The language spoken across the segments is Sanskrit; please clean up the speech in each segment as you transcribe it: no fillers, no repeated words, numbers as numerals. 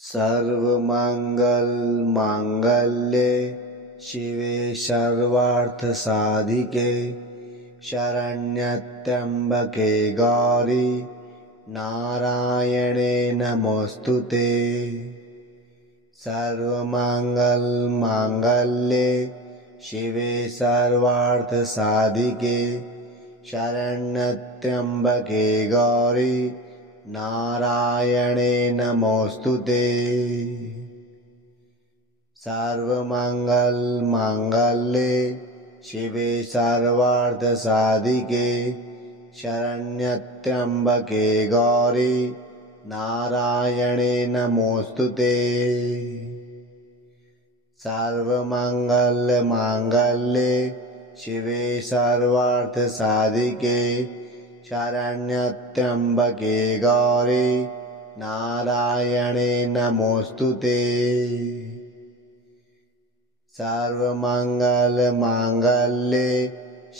सर्वमंगल मांगल्ये शिवे सर्वार्थसाधिके शरण्यत्र्यंबके गौरी नारायणे नमोस्तुते। सर्वमंगल मांगल्ये शिवे सर्वार्थसाधिके शरण्यत्र्यंबके गौरी नारायणे नमोस्तुते। सर्वमंगल मांगल्ये शिवे सर्वार्थसाधिके शरण्यत्र्यंबके गौरी नारायणे नमोस्तुते। सर्वमंगल मांगल्ये शिवे सर्वार्थसाधिके शरण्यत्र्यंबके गौरी नारायणे नमोस्तुते। सर्वमंगल मांगल्ये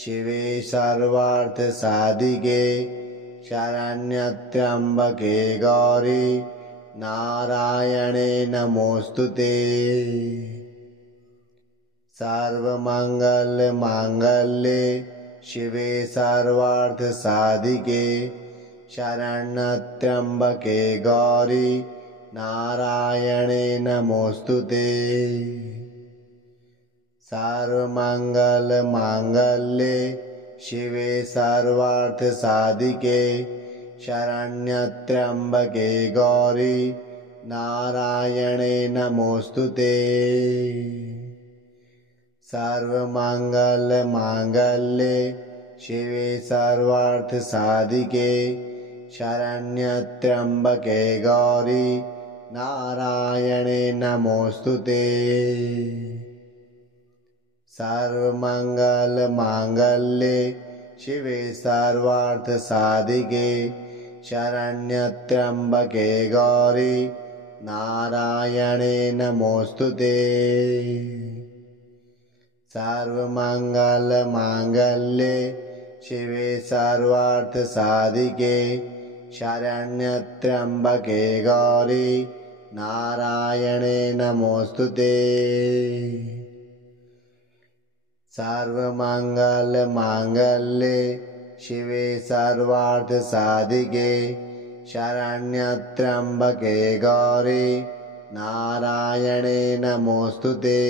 शिवे सर्वार्थसाधिके शरण्यत्र्यंबके गौरी नारायणे नमोस्तुते। सर्वमंगल मांगल्ये शिवे सर्वार्थसाधिके शरण्यत्र्यंबके गौरी नारायणे नमोस्तुते। सर्वमंगल मांगल्ये शिवे सर्वार्थसाधिके शरण्यत्र्यंबके गौरी नारायणे नमोस्तुते। सर्वमंगल मांगल्ये शिवे सर्वार्थसाधिके शरण्यत्र्यंबके गौरी नारायणे नमोस्तुते। सर्वमंगल मांगल्ये शिवे सर्वार्थसाधिके शरण्यत्र्यंबके गौरी नारायणे नमोस्तुते। सर्वमंगल मांगल्ये शिवे सर्वार्थसाधिके शरण्यत्र्यंबके गौरी नारायणे नमोस्तुते। सर्वमंगल मांगल्ये शिवे सर्वार्थसाधिके शरण्यत्र्यंबके गौरी नारायणे नमोस्तुते।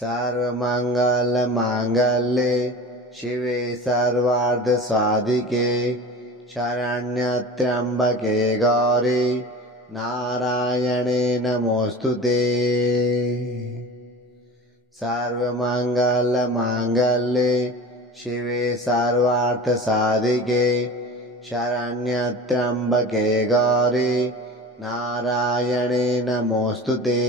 सर्वमंगल मांगल्ये शिवे सर्वार्थसाधिके शरण्यत्र्यंबके गौरी नारायणे नमोस्तुते। सर्वमंगल मांगल्ये शिवे सर्वार्थसाधिके शरण्यत्र्यंबके गौरी नारायणे नमोस्तुते।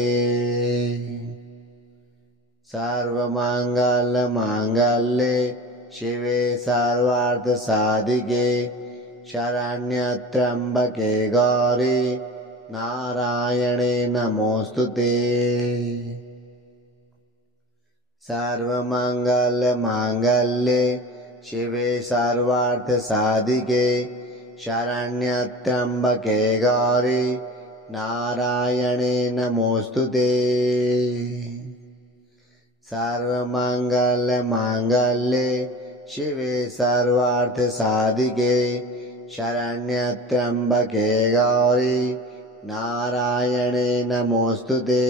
सर्वमंगल मांगल्ये शिवे सर्वार्थसाधिके शरण्यत्र्यंबके गौरी नारायणे नमोस्तुते। सर्वमंगल मांगल्ये शिवे सर्वार्थसाधिके शरण्यत्र्यंबके गौरी नारायणे नमोस्तुते। सर्वमंगल मांगल्ये शिवे सर्वार्थसाधिके शरण्यत्र्यंबके गौरी नारायणे नमोस्तुते।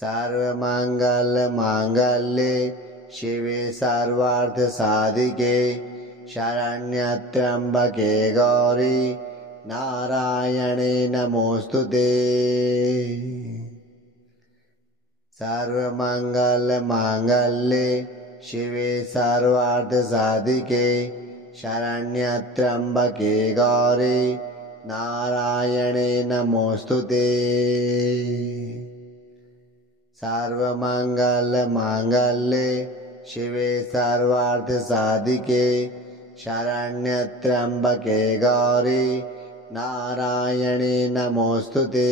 सर्वमंगल मांगल्ये शिवे सर्वार्थसाधिके शरण्यत्र्यंबके गौरी नारायणे नमोस्तुते। सर्वमंगल मांगल्ये शिवे सर्वार्थसाधिके शरण्यत्र्यंबके गौरी नारायणे नमोस्तुते। सर्वमंगल मांगल्ये शिवे सर्वार्थसाधिके शरण्यत्र्यंबके गौरी नारायणे नमोस्तुते।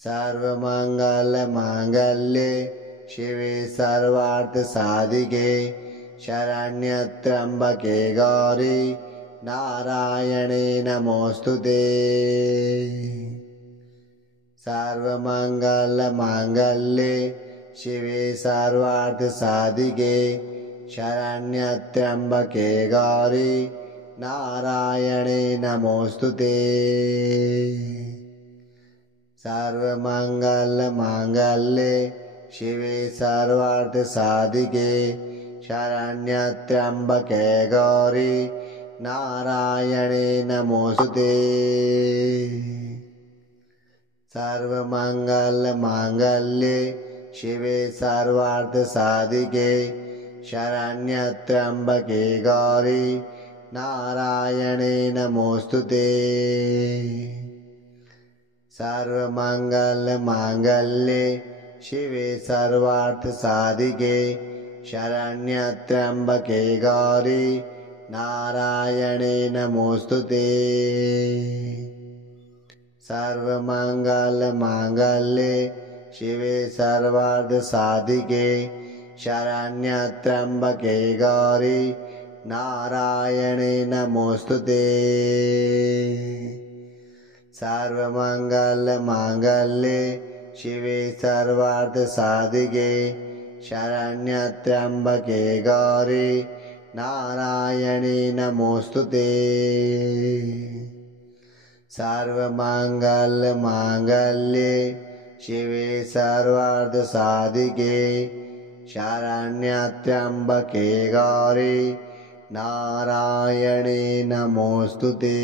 सर्वमंगल मांगल्ये शिवे सर्वार्थसाधिके शरण्यत्र्यम्बके गौरी नारायणे नमोऽस्तुते। सर्वमङ्गलमाङ्गल्ये शिवे सर्वार्थसाधिके शरण्यत्र्यम्बके गौरी नारायणे नमोऽस्तुते। सर्वमङ्गलमाङ्गल्ये शिवे सर्वार्थसाधिके शरण्यत्र्यम्बके गौरी नारायणे नमोऽस्तुते। सर्वमङ्गलमाङ्गल्ये शिवे सर्वार्थसाधिके शरण्यत्र्यम्बके गौरी नारायणे नमोऽस्तुते। सर्वमङ्गलमाङ्गल्ये शिवे सर्वार्थसाधिके शरण्यत्र्यम्बके गौरी नारायणे नमोऽस्तुते। सर्वमङ्गलमाङ्गल्ये शिवे सर्वार्थसाधिके शरण्यत्र्यम्बके गौरी नारायणे नमोऽस्तुते। सर्वमङ्गलमाङ्गल्ये शिवे सर्वार्थसाधिके शरण्यत्र्यम्बके गौरी नारायणे नमोऽस्तुते। सर्वमङ्गलमाङ्गल्ये शिवे सर्वार्थसाधिके शरण्यत्र्यम्बके गौरी नारायणे नमोऽस्तुते।